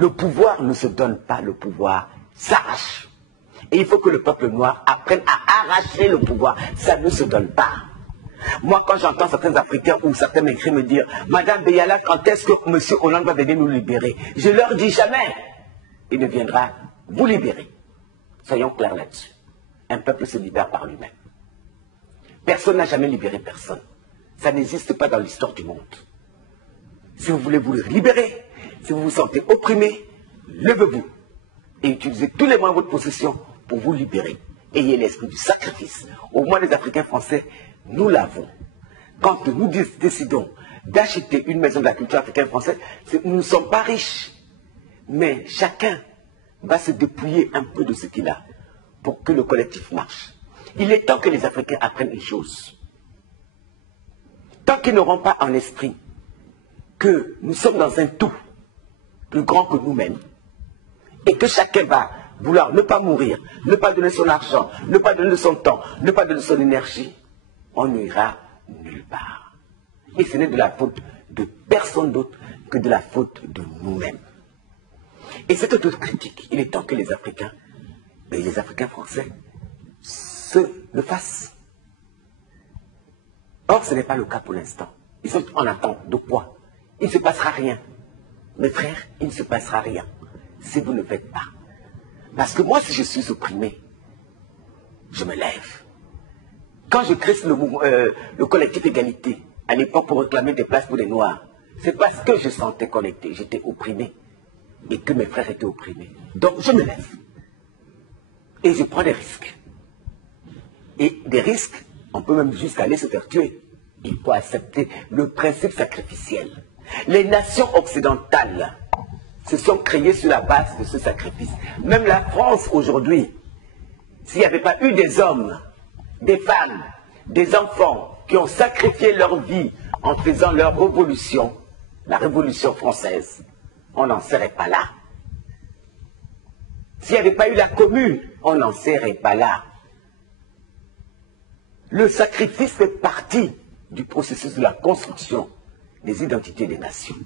Le pouvoir ne se donne pas, le pouvoir s'arrache. Et il faut que le peuple noir apprenne à arracher le pouvoir. Ça ne se donne pas. Moi, quand j'entends certains Africains ou certains m'écrivent me dire « Madame Beyala, quand est-ce que M. Hollande va venir nous libérer ?» Je leur dis jamais. Il ne viendra vous libérer. Soyons clairs là-dessus. Un peuple se libère par lui-même. Personne n'a jamais libéré personne. Ça n'existe pas dans l'histoire du monde. Si vous voulez vous libérer, si vous vous sentez opprimé, levez-vous et utilisez tous les moyens de votre possession pour vous libérer. Ayez l'esprit du sacrifice. Au moins les Africains français, nous l'avons. Quand nous décidons d'acheter une maison de la culture africaine française, nous ne sommes pas riches. Mais chacun va se dépouiller un peu de ce qu'il a pour que le collectif marche. Il est temps que les Africains apprennent une chose. Tant qu'ils n'auront pas en esprit que nous sommes dans un tout plus grand que nous-mêmes et que chacun va vouloir ne pas mourir, ne pas donner son argent, ne pas donner son temps, ne pas donner son énergie, on n'ira nulle part. Et ce n'est de la faute de personne d'autre que de la faute de nous-mêmes. Et cette autocritique, il est temps que les Africains, et les Africains français, le fassent. Or, ce n'est pas le cas pour l'instant. Ils sont en attente de quoi? Il ne se passera rien. Mes frères, il ne se passera rien si vous ne faites pas. Parce que moi, si je suis opprimé, je me lève. Quand je crée le collectif Égalité, à l'époque pour réclamer des places pour les Noirs, c'est parce que je sentais connecté, j'étais opprimé, et que mes frères étaient opprimés. Donc je me lève. Et je prends des risques. Et des risques, on peut même jusqu'à aller se faire tuer. Il faut accepter le principe sacrificiel. Les nations occidentales se sont créées sur la base de ce sacrifice. Même la France aujourd'hui, s'il n'y avait pas eu des hommes, des femmes, des enfants qui ont sacrifié leur vie en faisant leur révolution, la révolution française, on n'en serait pas là. S'il n'y avait pas eu la commune, on n'en serait pas là. Le sacrifice fait partie du processus de la construction des identités des nations.